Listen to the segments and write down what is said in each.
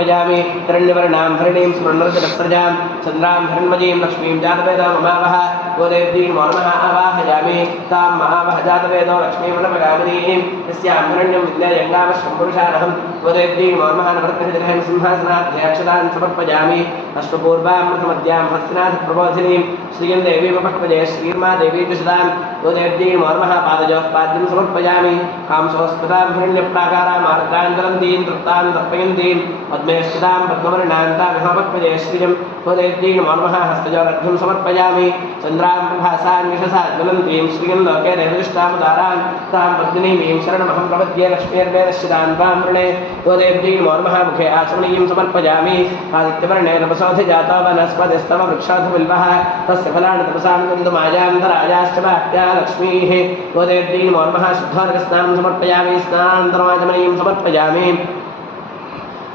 समर्पयामि हिरण्यवर्णां हरिणीं स्वर्णरजतस्रजां चन्द्रां हिरण्मयीं लक्ष्मीं जातवेदममावह गोदेव्यीं नमः आवाहयामि तां महावह जातवेदो लक्ष्मीमनपगामिनीं यस्यां हिरण्यं विद्यायङ्गावश्यं पुरुषानहं गोदेव्यीं नमः नवरत्नजगहं सिंहासनाध्यक्षतां समर्पयामि अष्टपूर्वां प्रथमद्यां हस्तिनाथप्रबोधिनीं श्रियं देवीमपक्वजे श्रीर्मा देवी दशदां गोदेव्यीं नमः पादयोः पाद्यं समर्पयामि कांसोस्पदां हिरण्यप्राकारां मार्गान्तरन्तीं तृप्तां तर्पयन्तीं पद्मेष्टितां पद्मवर्णान्तां विमपक्वजे श्रियं गोदेव्यीं नमः हस्तयोरर्घ्यं समर्पयामि चन्द्रां प्रभासां यशसा ज्वलन्तीं श्रियं लोके देवदृष्टामुदारां तां पद्मिनीं शरणमहं प्रपद्ये लक्ष्मीर्वेदश्चितां त्वां वृणे गोदेव्यीं नमः मुखे आचमनीं समर्पयामि आदित्यवर्णे तपसोऽधिजातो वनस्पतिस्तव वृक्षोऽधबिल्वः तस्य फलानि तपसां गन्धमायान्तरायाश्च वाक्या लक्ष्मीः गोदेव्यीं नमः शुद्धोर्गस्नानं समर्पयामि स्नानान्तरमाचमनीं समर्पयामि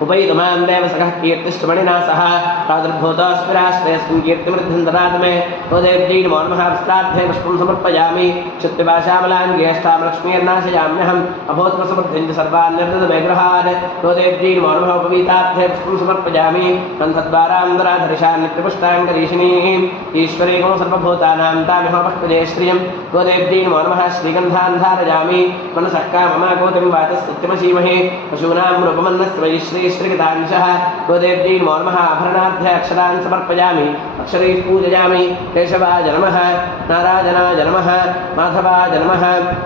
उपैतमां देवसखः कीर्तिष्टमणिना सह प्रादुर्भूतोऽस्मिराश्रयस्मिन् कीर्तिमृद्धन्तरात् मे गोदेव्यीं नमः वस्त्राभ्ये पुष्पं समर्पयामि क्षुत्पिपाशामलां ज्येष्ठां लक्ष्मीर्नाशयाम्यहम् अभूत्वसमृद्धिं च सर्वान् निर्ददमे गृहान् गोदेव्यीं नमः उपवीताभ्ये पुष्पं समर्पयामि कन्थद्वारान्तराधरिषान् नित्यपुष्टां करीशिनीम् ईश्वरीको सर्वभूतानां तामिहोपक्वजे श्रियं गोदेव्यीं नमः श्रीगन्धान् धारयामि मनसः काममाकोतिं वाचस्तुत्यमशीमहे पशूनां रूपमन्नस्त्वयि श्रीगतांशः गोदेव्यीं नमः आभरणाभ्य अक्षरान् समर्पयामि अक्षरैः पूजयामि केशवाय नमः नारायणाय नमः माधवाय नमः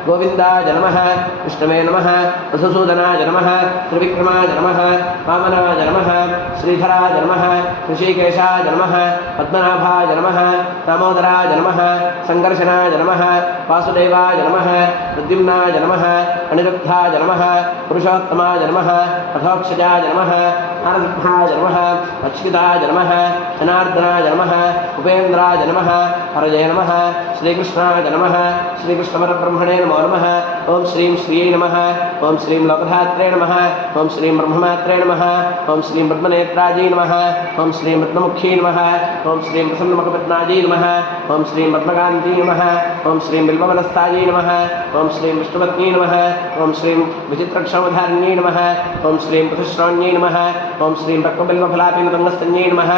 गोविन्दाय नमः विष्णवे नमः मधुसूदनाय नमः त्रिविक्रमाय नमः वामनाय नमः श्रीधराय नमः ऋषिकेशाय नमः पद्मनाभाय नमः दामोदराय नमः सङ्कर्षणाय नमः वासुदेवाय नमः प्रद्युम्नाय नमः अनिरुद्धाय नमः पुरुषोत्तमाय नमः अथोक्षजाय नमः नारसिंहाय नमः अच्युताय नमः जनार्दनाय नमः उपेन्द्राय नमः हरये नमः श्रीकृष्णाय नमः श्रीकृष्णपरब्रह्मणे नमो नमः ओं श्रीं श्रियै नमः ओं श्रीं लोकधात्रे नमः ओं श्रीं ब्रह्ममात्रे नमः ओं श्रीं पद्मनेत्रायै नमः ओं श्रीं पद्ममुख्यै नमः ओं श्रीं प्रसन्नमुखपद्मायै नमः ओं श्रीं पद्मकान्त्यै नमः ओं श्रीं बिल्ववनस्थायै नमः ओं श्रीं विष्णुपत्न्यै नमः ओं श्रीं विचित्रक्षौधारिण्यै नमः ओं श्रीं पृथुश्रवण्यै नमः ओं श्रीं पक्वबिल्वफलापीनतङ्गस्तन्यै नमः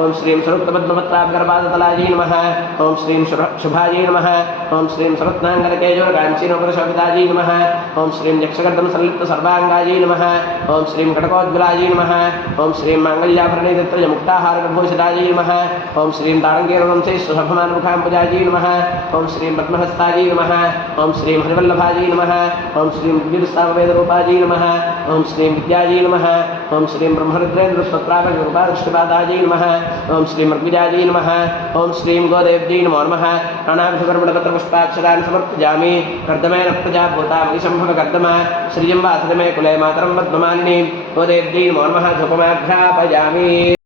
ओं श्रीं स्वरुक्तपद्मपत्राभगर्पादतलायै नमः ओं श्रीं शुभायै नमः ओं श्रीं सरत्नाङ्गरकेयोरकाञ्चीनोपरशोभितायै नमः ओं श्रीं यक्षगर्दमसंलिप्तसर्वाङ्गायै नमः ओं श्रीं कटकोज्ज्वलायै नमः ओं श्रीं माङ्गल्याभरणैर्मुक्ताहारविभूषितायै नमः ओं श्रीं तारङ्गेरवंशैः नमः ओं श्रीं पद्महस्तायै नमः ओं श्रीं हरिवल्लभायै नमः ओं श्रीं विद्युत्सामवेदरूपायै नमः ओं श्रीं विद्यायै नमः ओं श्रीं ब्रह्मरुद्रेन्द्रस्वत्रागरूपादृष्टिपादायै नमः ओं श्रीं मृग्विजायै नमः ओं श्रीं गोदेव्यै नमो नमः नानाभिधकर्मणपत्रपुष्पाक्षरान् समर्पयामि कर्दमेन प्रजाभूतामनिशम्भव कर्दम श्रियं वासदमे कुले मातरं पद्ममालिनीं गोदेव्यै नमो नमः धूपमाघ्रापयामि।